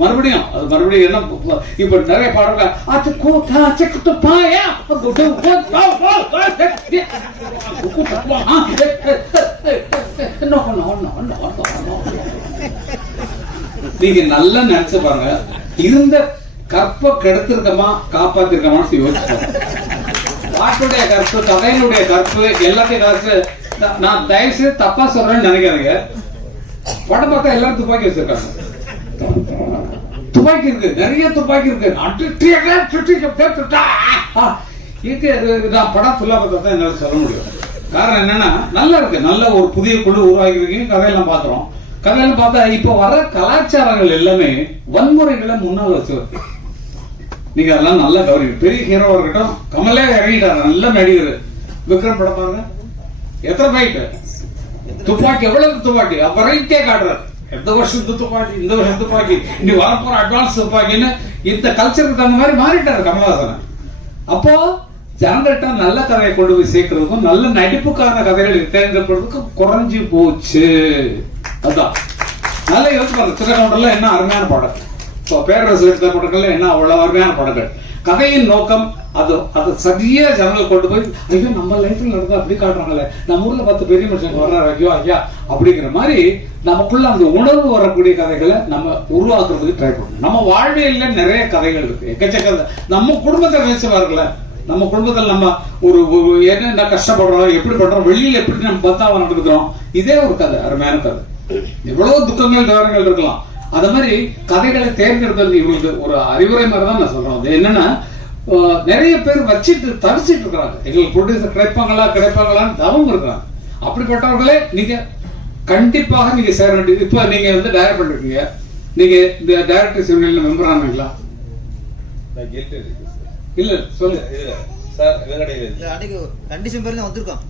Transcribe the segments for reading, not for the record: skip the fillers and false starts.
மறுபடியும் அது மறுபடியும் என்ன இப்ப நிறைய பாடல்கள் நீங்க நல்லா நினைச்சு பாருங்க, இருந்த கற்ப கெடுத்திருக்கமா காப்பாத்திருக்கமான்னு யோசிச்சு பாட்டுடைய கற்பு, கதையினுடைய கற்பு, எல்லாத்தையும் கற்பு. நான் தயவு செய்து தப்பா சொல்றேன்னு நினைக்காதீங்க. படம் பார்த்தா எல்லாரும் துப்பாக்கி வச்சிருக்காங்க. துப்பாக்கி இருக்கு, நிறைய துப்பாக்கி இருக்கு. நான் படம் ஃபுல்லா பார்த்தா தான் என்னால சொல்ல முடியும். காரணம் என்னன்னா, நல்லா இருக்கு, நல்ல ஒரு புதிய குழு உருவாக்கி கதையெல்லாம் பாக்குறோம். கதையெல்லாம் பார்த்தா இப்ப வர கலாச்சாரங்கள் எல்லாமே வன்முறைகளை முன்னால் வச்சு நீங்க அதெல்லாம் நல்லா கவனிங்க. பெரிய ஹீரோவா இருக்கட்டும், கமலே இறங்கிட்டாரு, நல்ல நடிகர். விக்ரம் படம் பாருங்க, எத்தனை ஃபைட்டு, துப்பாக்கி எவ்வளவு துப்பாக்கி அப்புறத்தே காட்டுறாரு. எந்த வருஷத்து துப்பாக்கி, இந்த வருஷம் துப்பாக்கி, இனி வரப்போற அட்வான்ஸ் துப்பாக்கின்னு இந்த கல்ச்சருக்கு தகுந்த மாதிரி மாறிட்டாரு கமலஹாசன். அப்போ ஜனங்கள்ட்ட நல்ல கதையை கொண்டு போய் சேர்க்கறதுக்கும் நல்ல நடிப்புக்கான கதைகளை தேர்ந்தெடுக்கிறதுக்கும் குறைஞ்சு போச்சு. அதுதான் நல்ல யோசிச்சு பாருங்க. திருக்கவுண்டர்ல என்ன அருமையான பாடல், பேரரசு எடுத்த படங்கள்ல என்ன அவ்வளவு அருமையான படங்கள். கதையின் நோக்கம் அது அது சரியா ஜனங்கள் கொண்டு போய், ஐயோ நம்ம லைஃப்ல நடந்தா அப்படி காட்டுறாங்களே, நம்ம ஊர்ல 10 பெரிய மனுஷங்க வர்றாரு, ஐயோ ஐயா அப்படிங்கிற மாதிரி நமக்குள்ள அந்த உணர்வு வரக்கூடிய கதைகளை நம்ம உருவாக்குறதுக்கு ட்ரை பண்ணணும். நம்ம வாழ்வியல்ல நிறைய கதைகள் இருக்கு, எக்கச்சக்க. நம்ம குடும்பத்தை பேசி பாருங்கள, நம்ம குடும்பத்தில் நம்ம ஒரு என்ன கஷ்டப்படுறோம், எப்படி பண்றோம், வெளியில எப்படி நம்ம பத்தாவா நடந்துக்கிறோம், இதே ஒரு கதை, அருமையான கதை. எவ்வளவு துக்கங்கள் விவரங்கள் இருக்கலாம். அத மாதிரி கதைகளை தேர்ந்தெடுக்கிறது இவங்களுக்கு ஒரு அறிவுரை மாதிரி தான் நான் சொல்றேன். அது என்னன்னா, நிறைய பேர் வச்சுட்டு தவிச்சிட்டு இருக்கிறாங்க, எங்களுக்கு ப்ரொடியூசர் கிடைப்பாங்களான்னு தவம் இருக்கிறாங்க. அப்படிப்பட்டவர்களே நீங்க கண்டிப்பாக நீங்க சேர வேண்டியது. இப்ப நீங்க வந்து டைரக்ட் பண்ணிருக்கீங்க, நீங்க இந்த டைரக்டர்ஸ் யூனியன்ல மெம்பர் ஆனீங்களா? இல்ல சொல்லு சார், கண்டிஷன் பேர்ல வந்திருக்கோம்.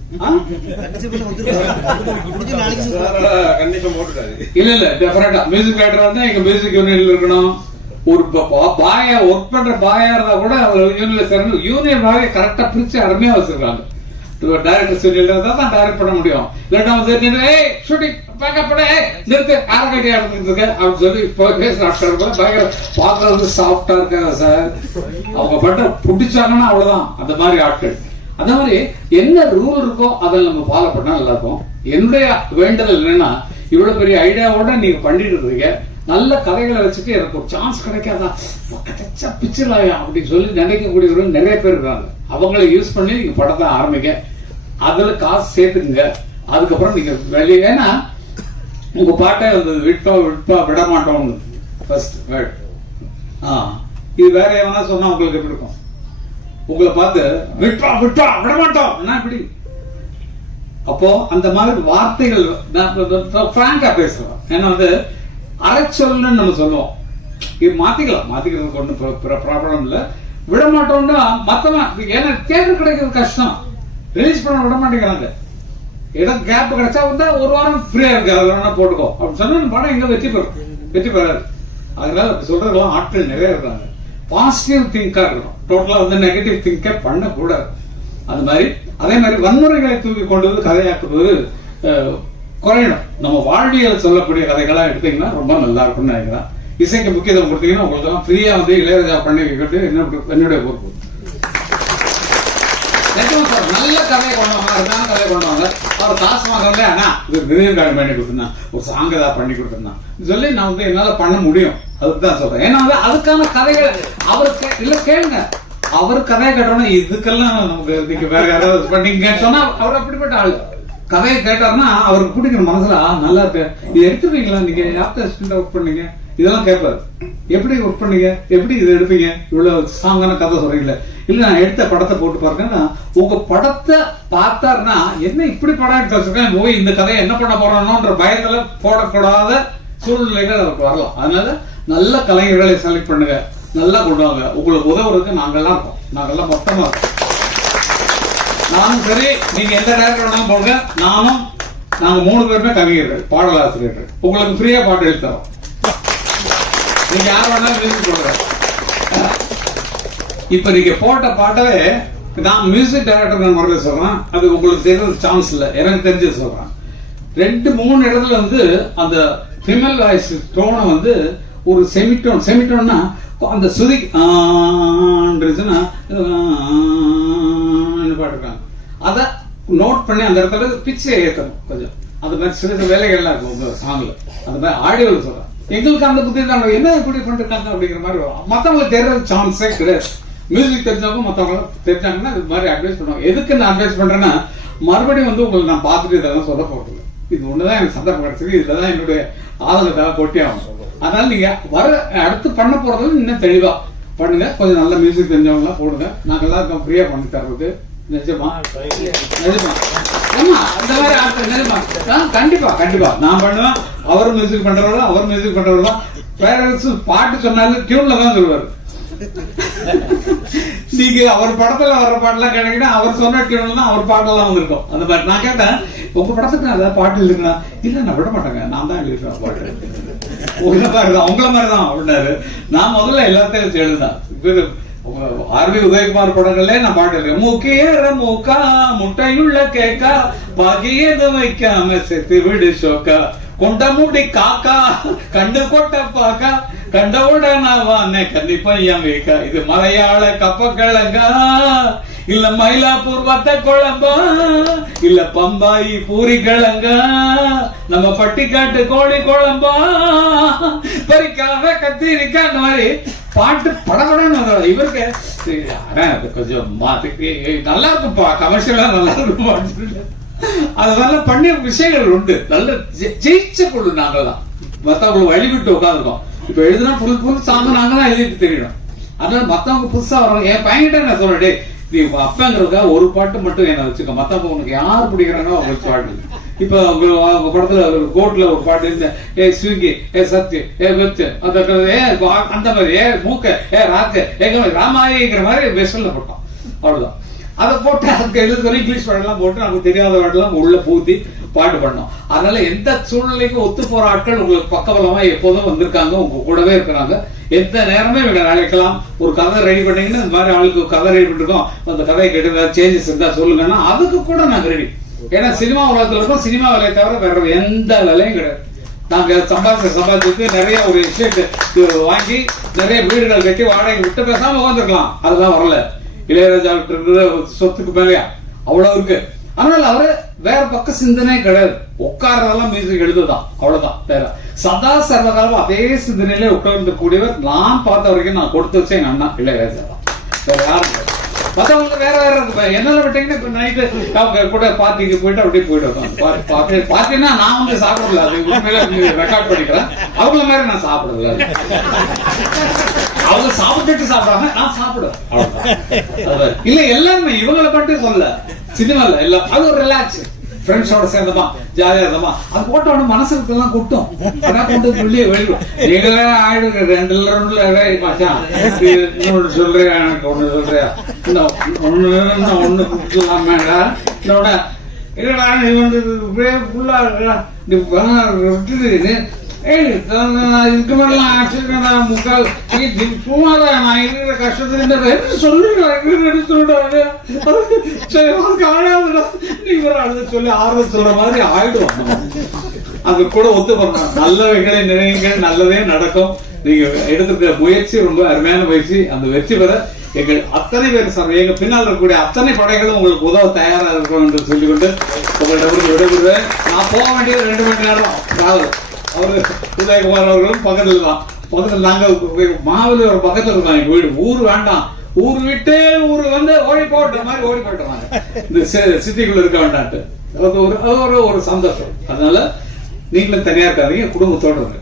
இல்ல இல்ல டெஃபினட்டா மியூசிக் டைரக்டர் வந்து எங்க மியூசிக் யூனியன்ல இருக்கணும். ஒரு பாயா ஒர்க் பண்ற பாயா இருந்தா கூட யூனியன்ல சேரணும். யூனியன் பாய கரெக்டா பிரிச்சு அருமையா வச்சிருக்காங்க. டைரக்டர் யூனியன்ல இருந்தா தான் டைரக்ட் பண்ண முடியும். இல்லாட்டா வந்து ஷூட்டிங் பேக்கப்பட நிறுத்து ஆரம்பிக்க இருக்கு அப்படின்னு சொல்லி இப்போ பேசுற ஆட்கள் கூட பயங்கர பாக்குறது சாஃப்டா இருக்காங்க சார். அவங்க பட்ட பிடிச்சாங்கன்னா அவ்வளவுதான். அந்த மாதிரி ஆட்கள், அந்த மாதிரி என்ன ரூல் இருக்கோ அதை நம்ம ஃபாலோ பண்ணா நல்லா இருக்கும். என்னுடைய வேண்டுதல் என்னன்னா, இவ்வளவு பெரிய ஐடியாவோட நீங்க பண்ணிட்டு இருக்கீங்க, நல்ல கதைகளை வச்சுட்டு எனக்கு ஒரு சான்ஸ் கிடைக்காதா, கிடைச்சா பிச்சிடலாயா அப்படின்னு சொல்லி நினைக்கக்கூடியவர்கள் நிறைய பேர் இருக்காங்க. அவங்களை யூஸ் பண்ணி நீங்க படத்தை ஆரம்பிக்க, அதுல காசு சேர்த்துக்குங்க. அதுக்கப்புறம் நீங்க வெளியே, ஏன்னா உங்க பாட்டே வந்தது, விட்பா விட்பா விட மாட்டோம்னு ஃபர்ஸ்ட் வேர்ட். இது வேற எவனா சொன்னா உங்களுக்கு எப்படி இருக்கும்? உங்களை பார்த்து விட்பா விட்பா விட மாட்டோம் இப்படி. அப்போ அந்த மாதிரி வார்த்தைகள் பிராங்கா பேசுறோம். ஏன்னா வந்து அரைச்சொல்னு நம்ம சொல்லுவோம், இது மாத்திக்கிறது ஒன்றும் ப்ராப்ளம் இல்ல. விட மாட்டோம்னா மத்தமா, ஏன்னா தியேட்டர் கிடைக்கிறது கஷ்டம், ரிலீஸ் பண்ண விட மாட்டேங்கிறாங்க. இடம் கேப் கிடைச்சா வந்து ஒரு வாரம் ஃப்ரீயா இருக்கு, அதெல்லாம் போட்டுக்கோ அப்படின்னு சொன்னா படம் எங்க வெற்றி பெறாது. அதனால சொல்றதெல்லாம் ஆட்கள் நிறைய இருக்காங்க. பாசிட்டிவ் திங்கா இருக்கணும், டோட்டலா வந்து நெகட்டிவ் திங்க பண்ணக்கூடாது. அது மாதிரி அதே மாதிரி வன்முறைகளை தூக்கி கொண்டு வந்து கதையாக்குவது குறையணும். நம்ம வாழ்வியல் சொல்லக்கூடிய கதைகளா எடுத்தீங்கன்னா ரொம்ப நல்லா இருக்கும்னு நினைக்கிறேன். இசைக்கு முக்கியத்துவம் கொடுத்தீங்கன்னா உங்களுக்கு எல்லாம் ஃப்ரீயா வந்து இளையராஜா பண்ணி வைக்கிறது என்னுடைய பொறுப்பு. நல்ல கதையை கொண்டு வாங்க, அருமையான கதையை கொண்டு வாங்க. அவர் காசு வாங்கல, ஆனா இது கிரீன் கார்டு பண்ணி கொடுத்துருந்தான், ஒரு சாங் ஏதாவது பண்ணி கொடுத்துருந்தான் சொல்லி நான் வந்து என்னால பண்ண முடியும். அதுக்குதான் சொல்றேன். ஏன்னா அதுக்கான கதைகள் அவருக்கு இல்ல, கேளுங்க, அவர் கதையை கேட்டோம்னா இதுக்கெல்லாம் நமக்கு நீங்க வேற யாராவது பண்ணீங்க சொன்னா அவர் அப்படிப்பட்ட ஆளு. கதையை கேட்டாருன்னா அவருக்கு பிடிக்கிற மனசுல நல்லா இருக்கு, இது எடுத்துருவீங்களா, நீங்க யார்கிட்ட அசிஸ்டன்டா ஒர்க் பண்ணீங்க, இதெல்லாம் கேட்பாரு. எப்படி ஒர்க் பண்ணீங்க, எப்படி இதை எடுப்பீங்க, இவ்வளவு ஸ்ட்ராங்கான கதை சொல்றீங்களே, இல்ல நான் எடுத்த படத்தை போட்டு பாருங்கன்னா உங்க படத்தை பார்த்தாருன்னா என்ன இப்படி படம் எடுத்து வச்சிருக்கேன், போய் இந்த கதையை என்ன பண்ண போறானோன்ற பயத்துல போடக்கூடாத சூழ்நிலைகள் அவருக்கு வரலாம். அதனால நல்ல கலைஞர்களை செலக்ட் பண்ணுங்க, நல்லா கொண்டு வாங்க. உங்களுக்கு உதவுறதுக்கு நாங்கெல்லாம் இருக்கோம், நாங்கெல்லாம் மொத்தமா இருக்கோம். நானும் சரி, நீங்க எந்த டேரக்டர் வேணாலும் போடுங்க, நாங்க 3 பேருமே கவிஞர்கள், பாடலாசிரியர்கள். உங்களுக்கு ஃப்ரீயா பாட்டு எழுதி தரோம், நீங்க யார் வேணாலும் மியூசிக் போடுற. இப்ப நீங்க போட்ட பாட்டவே நான் மியூசிக் டைரக்டர் முறையில் சொல்றேன், அது உங்களுக்கு தெரிஞ்ச சான்ஸ் இல்ல, எனக்கு தெரிஞ்சு சொல்றேன். 2-3 இடத்துல வந்து அந்த ஃபீமேல் வாய்ஸ் டோனை வந்து ஒரு செமிட்டோன்னா அந்த சுதி பாடுறாங்க. அதை நோட் பண்ணி அந்த இடத்துல பிச்சை ஏற்றணும் கொஞ்சம். அது மாதிரி சில சில வேலைகள்லாம் இருக்கும் உங்க சாங்ல. அந்த மாதிரி ஆடியோவில் சொல்றேன். எங்களுக்கு அந்த புத்தி தான் என்ன இப்படி பண்ணிருக்காங்க அப்படிங்கிற மாதிரி வரும். மற்றவங்களுக்கு தெரியறது சான்ஸே கிடையாது. மியூசிக் தெரிஞ்சவங்க மற்றவங்க தெரிஞ்சாங்கன்னா இது மாதிரி அட்வைஸ் பண்ணுவாங்க. எதுக்கு நான் அட்வைஸ் பண்றேன்னா, மறுபடியும் வந்து உங்களுக்கு நான் பார்த்துட்டு இதெல்லாம் சொல்ல போறது இல்லை. இது ஒண்ணுதான் எனக்கு சந்தர்ப்பம் கிடைச்சது. இதுலதான் என்னுடைய ஆதங்கத்தாக கொட்டி ஆகும். அதனால நீங்க அடுத்து பண்ண போறது இன்னும் தெளிவா பண்ணுங்க. கொஞ்சம் நல்ல மியூசிக் தெரிஞ்சவங்க எல்லாம் போடுங்க. நாங்க எல்லாருக்கும் ஃப்ரீயா பண்ணி தர்றது. நிஜமா நிஜமா ஆமா, அந்த மாதிரி ஆட்கள் நிஜமா கண்டிப்பா கண்டிப்பா நான் பண்ணுவேன். அவர் மியூசிக் பண்றவர் தான். பேரண்ட்ஸ் பாட்டு சொன்னாலும் டியூன்ல தான் சொல்லுவாரு. நீங்க அவர் படத்துல வர்ற பாட்டுலாம் கிடைக்குன்னா அவர் சொன்ன டியூன்ல தான் அவர் பாட்டெல்லாம் வந்திருக்கும். அந்த மாதிரி நான் கேட்டேன், உங்க படத்துக்கு அதாவது பாட்டு இல்லைங்களா? இல்ல நான் விட மாட்டேங்க, நான் தான் எழுதுறேன் பாட்டு. உங்களை மாதிரிதான் அப்படின்னாரு. நான் முதல்ல எல்லாத்தையும் வச்சு எழுதுதான். ஆர்வி உதயகுமார் படங்களே நான் பாட்டு இருக்கேன். மூக்கேற மூக்கா முட்டையுள்ள கேக்கா பாகியத வைக்காம செத்து விடு சோக்கா கொண்ட மூடி காக்கா கண்டு கொட்ட பாக்கா கண்டவுட நான் வானே கண்டிப்பையன் வைக்கா. இது மலையாள கப்பக்கிழங்கா இல்ல மயிலாப்பூர் வத்த குழம்பா இல்ல பம்பாயி பூரி கிழங்கா நம்ம பட்டிக்காட்டு கோழி குழம்பா பறிக்காத கத்திரிக்கா. அந்த மாதிரி பாட்டு படப்படன்னு இவருக்கு கொஞ்சம் நல்லா இருக்கும்பா, கமர்ஷியலா நல்லா இருக்கும்பா. அதெல்லாம் பண்ணிய விஷயங்கள் உண்டு. நல்ல ஜெயிச்ச குழு நாங்கள் தான். மத்தவங்களுக்கு வழிவிட்டு உட்காந்துருக்கோம். இப்ப எழுதுனா புது சாங்க நாங்க தான் எழுதிட்டு தெரியணும். அதனால மத்தவங்க புதுசா வர்றவங்க என் பையன்கிட்ட நான் சொல்றேன், நீ அப்பங்கிறதுக்கா ஒரு பாட்டு மட்டும் என்ன வச்சுக்க, மத்தவங்க உனக்கு யார் பிடிக்கிறானோ அவங்க பாட்டு. இப்ப உங்க படத்துல கோட்ல ஒரு பாட்டு இருந்த ஏ ஸ்விங்கி ஏ சத்து ஏ வெத்து அந்த மாதிரி ஏ மூக்க ஏ ராக்கு ராமாயிங்கிற மாதிரி வெஸ்டர்ல போட்டோம். அவ்வளவுதான். அதை போட்டு அதுக்கு எழுதுற இங்கிலீஷ் பாடெல்லாம் போட்டு நமக்கு தெரியாத பாடெல்லாம் உள்ள பூத்தி பாட்டு பண்ணோம். அதனால எந்த சூழ்நிலைக்கும் ஒத்து போற ஆட்கள் உங்களுக்கு பக்கபலமா எப்போதும் வந்திருக்காங்க, உங்க கூடவே இருக்கிறாங்க. எந்த நேரமே இவங்க அழைக்கலாம். ஒரு கதை ரெடி பண்ணீங்கன்னா இந்த மாதிரி ஆளுக்கு கதை ரெடி பண்ணிருக்கோம், அந்த கதையை கேட்டு சேஞ்சஸ் இருந்தா சொல்லுங்கன்னா அதுக்கு கூட நாங்க ரெடி. ஏன்னா சினிமா உலகத்துல இருக்கும், சினிமா வேலையை தவிர வேற எந்த வேலையும் கிடையாது. நாங்க சம்பாதிச்சுட்டு நிறைய ஒரு எஸ்டேட் வாங்கி நிறைய வீடுகள் கட்டி வாடகை விட்டு பேசாம உட்காந்துருக்கலாம். அதெல்லாம் வரல. இளையராஜா சொத்துக்கு மேலையா அவ்வளவு இருக்கு. அதனால அவரு வேற பக்க சிந்தனை கிடையாது. உட்கார்றதெல்லாம் மியூசிக் எழுதுதான், அவ்வளவுதான். வேற சதா சர்வகாலம் அதே சிந்தனையிலே உட்கார்ந்து கூடியவர் நான் பார்த்த வரைக்கும் நான் கொடுத்து வச்சேன் எங்க அண்ணா இளையராஜா தான். வேற யாரும் மத்தவங்க வேற வேற இருக்கு. என்னால விட்டீங்கன்னா இப்ப நைட்டு அவங்க கூட பார்ட்டிக்கு போயிட்டு அப்படியே போயிட்டு பார்ட்டினா நான் வந்து சாப்பிடல, அது உண்மையில ரெக்கார்ட் பண்ணிக்கிறேன். அவங்கள மாதிரி நான் சாப்பிடல. அவங்க சாப்பிட்டுட்டு சாப்பிடாம நான் சாப்பிடுவேன். இல்ல எல்லாருமே இவங்களை மட்டும் சொல்ல, சினிமால எல்லாம் அது ஒரு ரிலாக்ஸ். ஃப்ரெண்ட்ஸோட சேர்ந்தமா ஜாலியா இருந்தமா அது போட்ட மனசுக்கு எல்லாம் கொட்டும். கொண்டு வெளியே வெளியும் நீங்களே ஆயிடுங்க 2 மச்சான் இன்னொன்னு சொல்றியா, எனக்கு ஒண்ணு சொல்றியா, ஒண்ணு கொடுத்துலாமேடா இதோட இல்லடா நீ வந்து ஃபுல்லா இருக்கா விட்டுட்டு இதுக்கு மேலாம் ஆட்சிக்கிறேன் முக்கால் சும்மாதான் நான் இருக்கிற கஷ்டத்துல சொல்லுடாது நீங்க சொல்லி ஆறுதல் சொல்ற மாதிரி ஆயிடும். அது கூட ஒத்து பண்ணணும். நல்லவைகளை நினைவுகள் நல்லதே நடக்கும். நீங்க எடுத்துக்கிற முயற்சி ரொம்ப அருமையான முயற்சி. அந்த வெற்றி பெற எங்கள் அத்தனை பேர் சார் எங்க பின்னால் இருக்கக்கூடிய அத்தனை படைகளும் உங்களுக்கு உதவ தயாரா இருக்கும் என்று சொல்லிக்கொண்டு உங்களிடம் விடைபெறுவேன். நான் போக வேண்டியது 2 மணி நேரம் டிராவல். அவரு உதயகுமார் அவர்களும் பக்கத்துல தான். பக்கத்துல நாங்க மாவலி ஒரு பக்கத்துல இருக்கோம். எங்க வீடு ஊர் வேண்டாம், ஊர் விட்டு ஊர் வந்து ஓடி போட்ட மாதிரி ஓடி போயிட்டாங்க. இந்த சிட்டிக்குள்ள இருக்க வேண்டான்ட்டு ஒரு சந்தோஷம். அதனால நீங்களும் தனியா இருக்காதீங்க, குடும்பத்தோட இருக்கு.